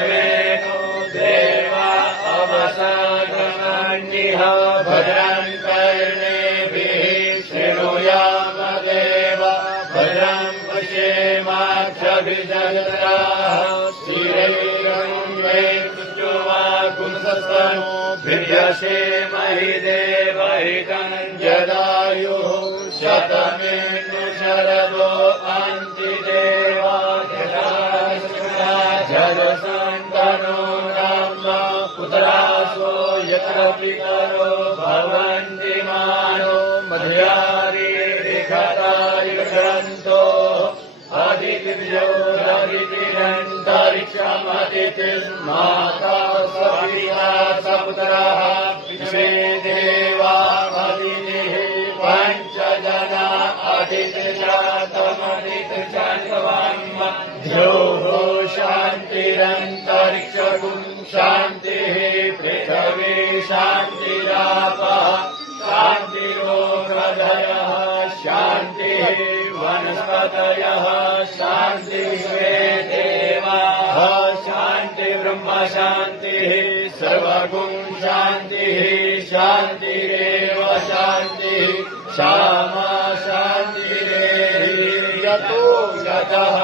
विश्वेनो देवा अवसादमन्यः भद्रं कर्णेभिः शृणुयाम देव भद्रं पश्येमाक्षभिर्जत्राः स्थिरैर्येषुवाकुंसस्तनो भिर्यसेमहि देवहितं जदायुः शतमेन्दु शरदो अन्तिदेवा जलसन्तनो नाम पुत्रासो यत्र पितरो भवन्ति मानो मध्यारि रेखतारिक्षन्तो अदितिरन्तरिक्षमदितिर्माता सपिता सपुत्रः विश्वे देवा अदितिः पञ्चजना अदितिजातमदितिचन्द्रवान् मध्योः शान्तिरन्तरिक्षगुं शान्तिः पृथिवी शान्तिरापः शान्तिरोगधयः शान्तिः वनस्पतयः शान्तिः देवाः शान्ति ब्रह्म शान्तिः सर्वगुं शान्तिः शान्तिरेव शान्तिः श्यामा शान्तिरेव यतो यतः